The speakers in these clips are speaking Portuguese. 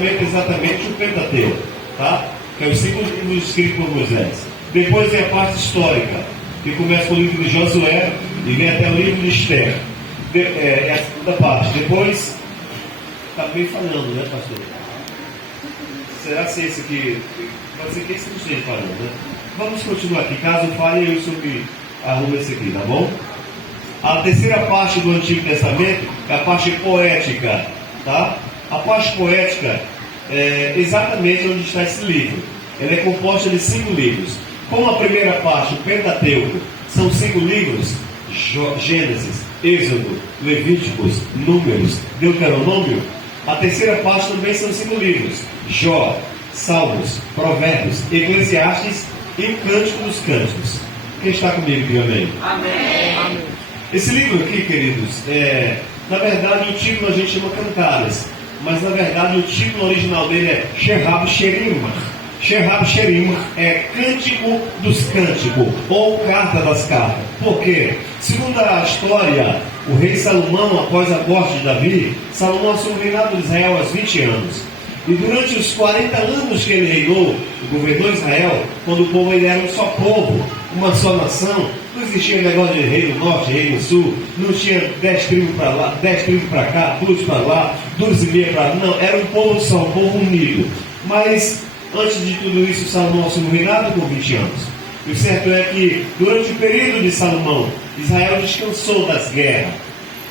Testamento exatamente o Pentateuco, tá? Que é os 5 livros escritos por Moisés. Depois vem a parte histórica, que começa com o livro de Josué e vem até o livro de Esther. É a segunda parte. Depois, acabei falando, né, pastor? Será que esse aqui, pode ser que esse não esteja falando, né? Vamos continuar aqui. Caso falhe, eu arrumo esse aqui, tá bom? A terceira parte do Antigo Testamento é a parte poética, tá? A parte poética é exatamente onde está esse livro. Ela é composta de 5 livros. Como a primeira parte, o Pentateuco, são 5 livros: Gênesis, Êxodo, Levíticos, Números, Deuteronômio. A terceira parte também são 5 livros: Jó, Salmos, Provérbios, Eclesiastes e o Cântico dos Cânticos. Quem está comigo, diga amém? Amém. Esse livro aqui, queridos, na verdade o título a gente chama Cantares, mas na verdade o título original dele é Sherab Sherimah. Sherab Sherimah é Cântico dos Cânticos, ou Carta das Cartas. Por quê? Segundo a história, o rei Salomão, após a morte de Davi, Salomão assumiu o reinado de Israel aos 20 anos. E durante os 40 anos que ele reinou, governou Israel, quando o povo ainda era um só povo, uma só nação, não existia negócio de rei do norte, rei do sul, não tinha 10 tribos para lá, 10 tribos para cá, 2 para lá, 2 e meia para lá, não, era um povo só, um povo unido. Mas antes de tudo isso, Salomão assumiu o reinado com 20 anos. E o certo é que, durante o período de Salomão, Israel descansou das guerras,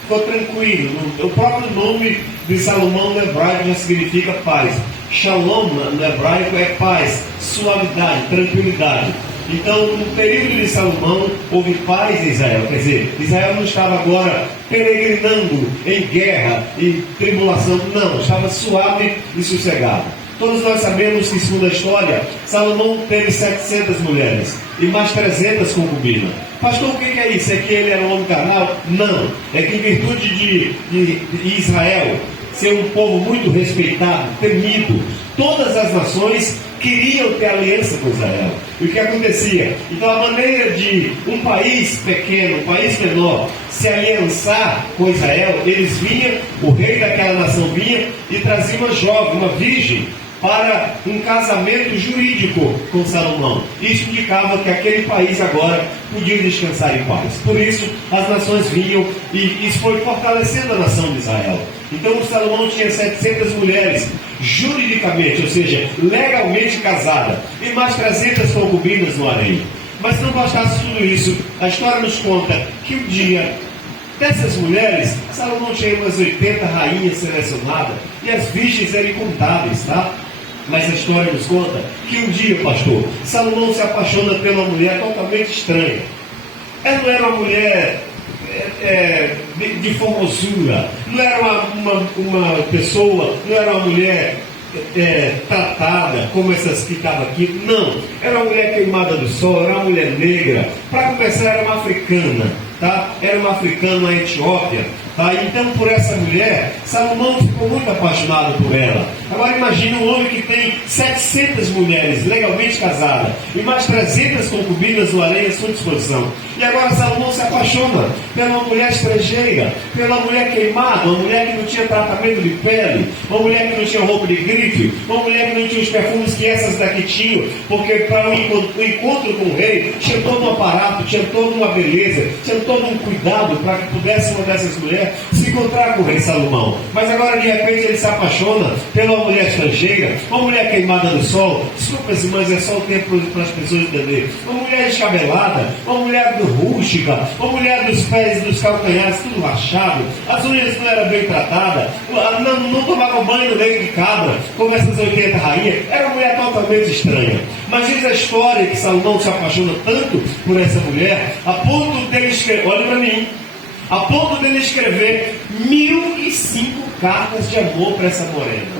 ficou tranquilo. O próprio nome de Salomão no hebraico já significa paz. Shalom no hebraico é paz, suavidade, tranquilidade. Então, no período de Salomão, houve paz em Israel. Quer dizer, Israel não estava agora peregrinando em guerra e tribulação, não, estava suave e sossegado. Todos nós sabemos que, segundo a história, Salomão teve 700 mulheres e mais 300 concubinas. Pastor, o que é isso? É que ele era um homem carnal? Não. É que, em virtude de Israel ser um povo muito respeitado, temido, todas as nações queriam ter aliança com Israel. E o que acontecia? Então, a maneira de um país pequeno, um país menor, se aliançar com Israel, eles vinham, o rei daquela nação vinha e trazia uma jovem, uma virgem, para um casamento jurídico com Salomão. Isso indicava que aquele país agora podia descansar em paz. Por isso, as nações vinham e isso foi fortalecendo a nação de Israel. Então, o Salomão tinha 700 mulheres juridicamente, ou seja, legalmente casadas, e mais 300 concubinas no harém. Mas não bastasse tudo isso, a história nos conta que um dia, dessas mulheres, Salomão tinha umas 80 rainhas selecionadas, e as virgens eram incontáveis, tá? Mas a história nos conta que um dia, pastor, Salomão se apaixona pela mulher totalmente estranha. Ela não era uma mulher de formosura, não era uma pessoa, não era uma mulher tratada como essas que estavam aqui, não, era uma mulher queimada do sol, era uma mulher negra. Para começar, era uma africana, tá? Era uma africana na Etiópia, tá? Então, por essa mulher, Salomão ficou muito apaixonado por ela. Agora imagine um homem que tem 700 mulheres legalmente casadas e mais 300 concubinas no harém à sua disposição. E agora Salomão se apaixona pela mulher estrangeira, pela mulher queimada, uma mulher que não tinha tratamento de pele, uma mulher que não tinha roupa de grife, uma mulher que não tinha os perfumes que essas daqui tinham, porque para o encontro com o rei tinha todo um aparato, tinha toda uma beleza, tinha todo um cuidado para que pudesse uma dessas mulheres se encontrar com o rei Salomão. Mas agora de repente ele se apaixona pela mulher estrangeira, uma mulher queimada no sol. Desculpa, mas é só o tempo para as pessoas entenderem. Uma mulher descabelada, uma mulher rústica, uma mulher dos pés e dos calcanhares tudo rachado, as unhas não eram bem tratadas, não tomava banho no leite de cabra, como essas 80 rainhas. Era uma mulher totalmente estranha. Mas diz a história que Salomão se apaixona tanto por essa mulher, a ponto dele escrever, olha para mim, a ponto dele escrever 1005 cartas de amor para essa morena.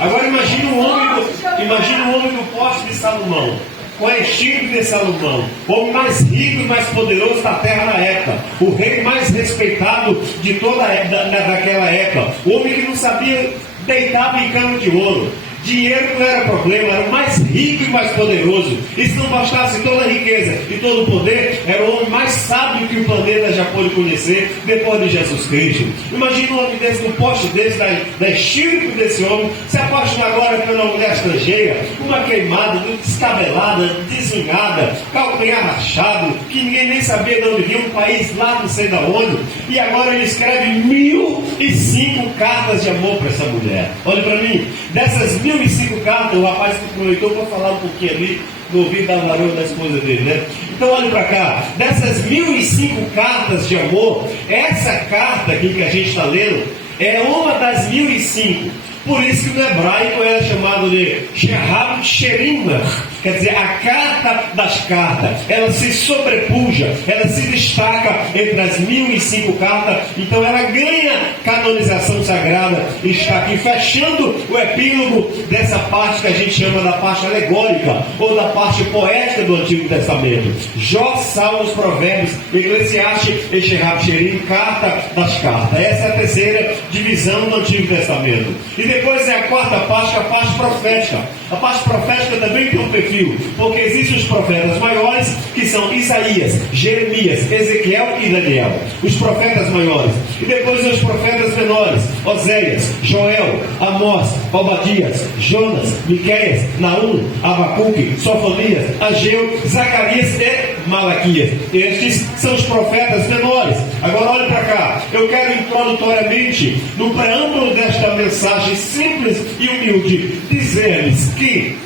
Agora imagine um homem do porte de Salomão, com a estilo de Salomão, o homem mais rico e mais poderoso da terra na época, o rei mais respeitado de toda daquela época, o homem que não sabia deitar em cama de ouro. Dinheiro não era problema, era o mais rico e mais poderoso. E se não bastasse toda a riqueza e todo o poder, era o homem mais sábio que o planeta já pôde conhecer depois de Jesus Cristo. Imagina um homem desse, num poste desse, da estirpe desse homem, se apaixonar agora pela mulher estrangeira, uma queimada, descabelada, desunhada, calcanhar rachado, que ninguém nem sabia de onde vinha, um país lá não sei de onde, e agora ele escreve 1005 cartas de amor para essa mulher. Olha para mim, dessas 1005 cartas, o rapaz que aproveitou para falar um pouquinho ali no ouvido da varona da esposa dele, né? Então olha para cá, dessas 1005 cartas de amor, essa carta aqui que a gente está lendo é uma das 1005. Por isso que no hebraico ela é chamado de Shehab Sherimach, quer dizer, a carta das cartas. Ela se sobrepuja, ela se destaca entre as 1005 cartas, então ela ganha canonização sagrada e está aqui fechando o epílogo dessa parte que a gente chama da parte alegórica, ou da parte poética do Antigo Testamento. Jó, Salmos, Provérbios, Eclesiastes e Shehab Sherim, carta das cartas. Essa é a terceira divisão do Antigo Testamento. E depois é a quarta parte, a parte profética. A parte profética também tem um perfil, porque existem os profetas maiores, que são Isaías, Jeremias, Ezequiel e Daniel. Os profetas maiores. E depois os profetas menores, Oséias, Joel, Amós, Obadias, Jonas, Miqueias, Naum, Abacuque, Sofonias, Ageu, Zacarias e Malaquias. Estes são os profetas menores. Agora olhe para cá. Eu quero introdutoriamente, no preâmbulo desta mensagem simples e humilde, dizer-lhes que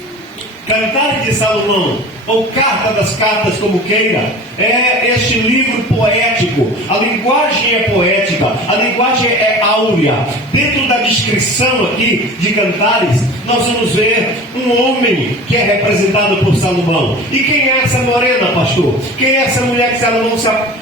Cantares de Salomão, ou Carta das Cartas, como queira, é este livro poético. A linguagem é poética, a linguagem é áurea. Dentro da descrição aqui de Cantares, nós vamos ver um homem que é representado por Salomão. E quem é essa morena, pastor? Quem é essa mulher que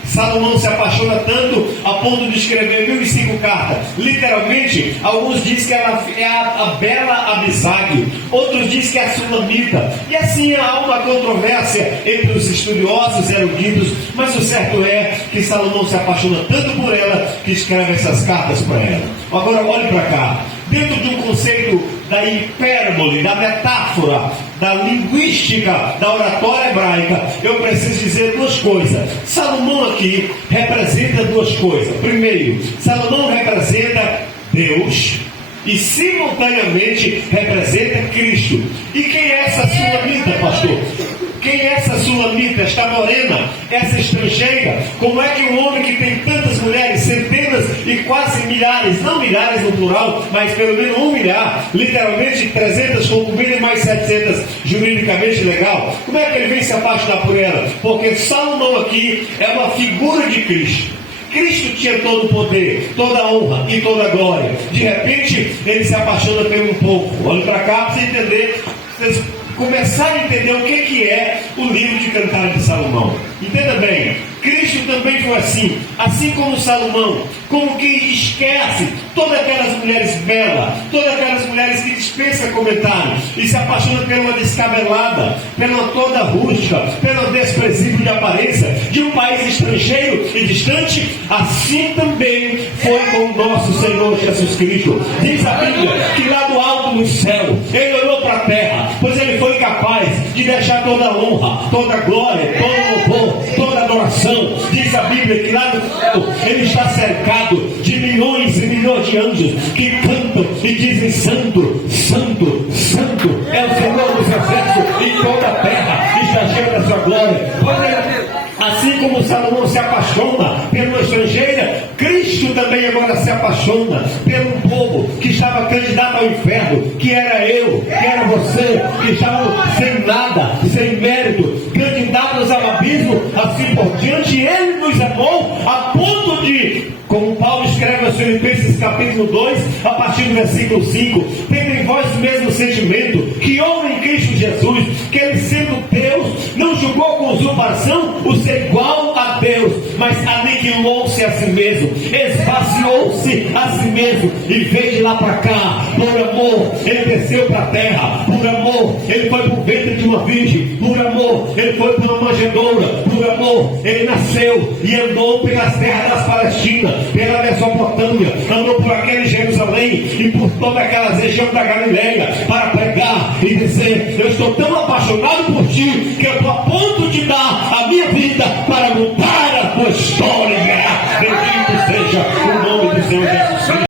Salomão se apaixona tanto a ponto de escrever 1005 cartas? Literalmente, alguns dizem que ela é a bela Abisag, outros dizem que é a Sulamita. E assim há uma controvérsia entre os estudiosos eruditos, mas o certo é que Salomão se apaixona tanto por ela que escreve essas cartas para ela. Agora olhe para cá. Dentro de um conceito da hipérbole, da metáfora, da linguística, da oratória hebraica, eu preciso dizer duas coisas. Salomão aqui representa duas coisas. Primeiro, Salomão representa Deus e simultaneamente representa Cristo. E quem é essa Sulamita, pastor? Quem é essa Sulamita, esta morena, essa estrangeira? Como é que um homem que tem tantas mulheres, centenas e quase milhares, não milhares no plural, mas pelo menos 1 milhar, literalmente 300 concubinas mais 700 juridicamente legal, como é que ele vem se apaixonar por ela? Porque Salomão aqui é uma figura de Cristo. Cristo tinha todo o poder, toda a honra e toda a glória. De repente, ele se apaixona pelo um pouco. Olha para cá para você entender, vocês começarem a entender o que é o livro de Cantares de Salomão. Entenda bem, Cristo também foi assim como Salomão, como que esquece todas aquelas mulheres belas, todas aquelas mulheres que dispensam comentários e se apaixona pela descabelada, pela toda rústica, pelo desprezível de aparência de um país estrangeiro e distante. Assim também foi com o nosso Senhor Jesus Cristo. Diz a Bíblia que lá do alto no céu ele olhou para a terra, pois ele foi capaz de deixar toda a honra, toda a glória, todo o louvor, toda a adoração. Diz a Bíblia que lá no céu ele está cercado de milhões e milhões de anjos que cantam e dizem: Santo, Santo, Santo é o Senhor dos exércitos, e toda a terra está cheia da sua glória. Assim como Salomão se apaixona pela estrangeira, Cristo também agora se apaixona pelo povo que estava candidato ao inferno, que era eu, que era você, que estavam sem nada, sem mérito, candidatos ao abismo, assim por diante. Ele nos amou a ponto de, como Paulo escreve aos Filipenses capítulo 2, a partir do versículo 5, tendo em vós o mesmo sentimento que houve em Cristo Jesus, que ele, sendo Deus, não julgou com usurpação o ser igual a Deus, mas aniquilou-se a si mesmo, esvaziou-se a si mesmo e veio de lá para cá. Por amor ele desceu para a terra, por amor ele foi para o ventre de uma virgem, por amor ele foi para uma manjedoura, por amor ele nasceu e andou pelas terras das Palestinas, pela Mesopotâmia, andou por aquele Jerusalém e por toda aquela região da Galileia, para você: eu estou tão apaixonado por ti que eu estou